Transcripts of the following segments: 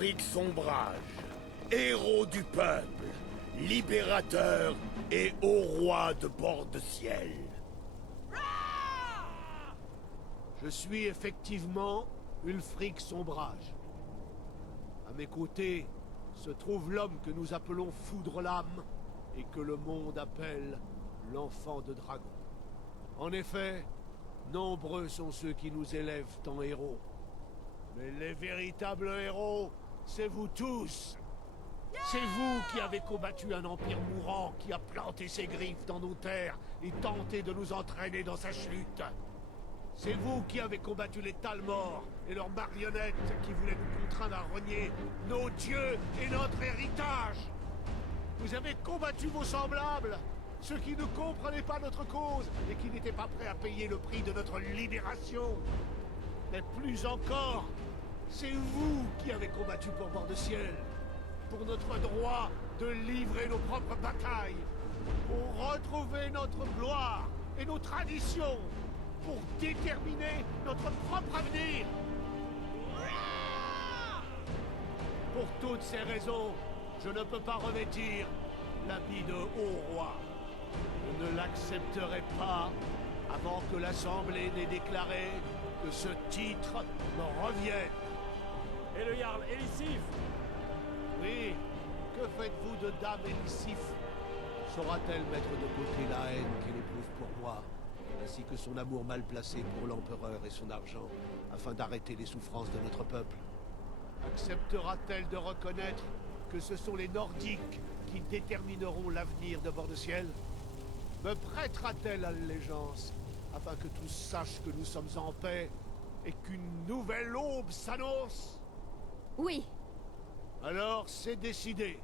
Ulfric Sombrage, héros du peuple, libérateur et haut roi de Bord-de-Ciel. Je suis effectivement Ulfric Sombrage. À mes côtés se trouve l'homme que nous appelons Foudre-Lame et que le monde appelle l'enfant de dragon. En effet, nombreux sont ceux qui nous élèvent en héros. Mais les véritables héros, c'est vous tous. C'est vous qui avez combattu un empire mourant qui a planté ses griffes dans nos terres et tenté de nous entraîner dans sa chute. C'est vous qui avez combattu les Talmors et leurs marionnettes qui voulaient nous contraindre à renier nos dieux et notre héritage. Vous avez combattu vos semblables, ceux qui ne comprenaient pas notre cause et qui n'étaient pas prêts à payer le prix de notre libération. Mais plus encore, c'est vous qui avez combattu pour Bord-de-Ciel, pour notre droit de livrer nos propres batailles, pour retrouver notre gloire et nos traditions, pour déterminer notre propre avenir. Pour toutes ces raisons, je ne peux pas revêtir l'habit de haut roi. Je ne l'accepterai pas avant que l'Assemblée n'ait déclaré que ce titre me revienne. Et le Jarl Elisif? Oui, que faites-vous de Dame Elisif? Saura-t-elle mettre de côté la haine qu'elle éprouve pour moi, ainsi que son amour mal placé pour l'empereur et son argent, afin d'arrêter les souffrances de notre peuple? Acceptera-t-elle de reconnaître que ce sont les Nordiques qui détermineront l'avenir de Bord-de-Ciel? Me prêtera-t-elle allégeance, afin que tous sachent que nous sommes en paix et qu'une nouvelle aube s'annonce? Oui. Alors c'est décidé.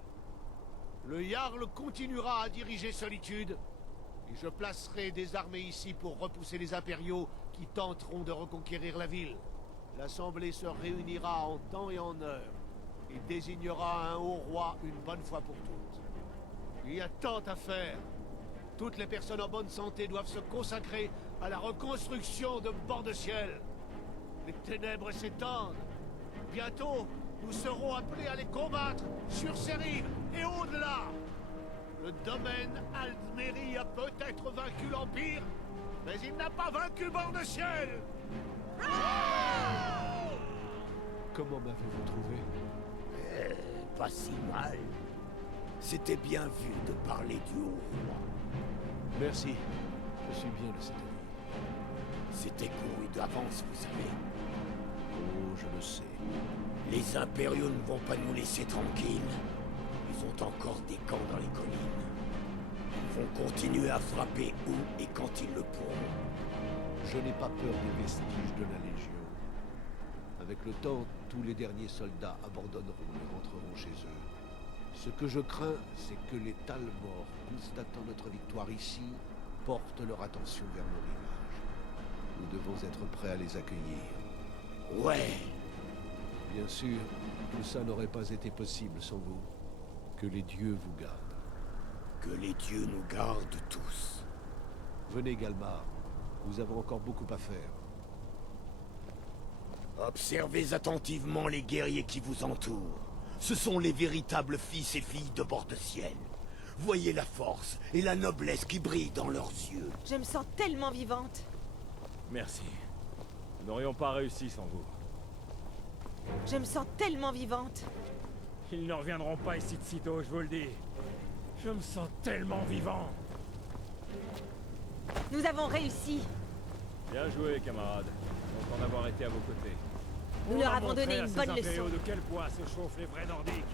Le Jarl continuera à diriger Solitude, et je placerai des armées ici pour repousser les impériaux qui tenteront de reconquérir la ville. L'Assemblée se réunira en temps et en heure, et désignera un haut roi une bonne fois pour toutes. Il y a tant à faire. Toutes les personnes en bonne santé doivent se consacrer à la reconstruction de Bord-de-Ciel. Les ténèbres s'étendent. Bientôt, nous serons appelés à les combattre sur ces rives et au-delà. Le domaine Aldmeri a peut-être vaincu l'Empire, mais il n'a pas vaincu Bord-de-Ciel. Comment m'avez-vous trouvé? Pas si mal. C'était bien vu de parler du haut roi. Merci. Je suis bien de cet avis. C'était couru d'avance, vous savez. Oh, je le sais. Les impériaux ne vont pas nous laisser tranquilles. Ils ont encore des camps dans les collines. Ils vont continuer à frapper où et quand ils le pourront. Je n'ai pas peur des vestiges de la Légion. Avec le temps, tous les derniers soldats abandonneront et rentreront chez eux. Ce que je crains, c'est que les Talmors, constatant notre victoire ici, portent leur attention vers nos rivages. Nous devons être prêts à les accueillir. Ouais. Bien sûr, tout ça n'aurait pas été possible sans vous. Que les dieux vous gardent. Que les dieux nous gardent tous. Venez, Galmar. Nous avons encore beaucoup à faire. Observez attentivement les guerriers qui vous entourent. Ce sont les véritables fils et filles de Bord-de-Ciel. Voyez la force et la noblesse qui brillent dans leurs yeux. Je me sens tellement vivante. Merci. Nous n'aurions pas réussi sans vous. Je me sens tellement vivante. Ils ne reviendront pas ici de sitôt, je vous le dis. Je me sens tellement vivant. Nous avons réussi. Bien joué, camarades. Content d'avoir été à vos côtés. Nous On leur a avons montré donné à une ces bonne impériaux leçon. de quel poids se chauffent les vrais Nordiques.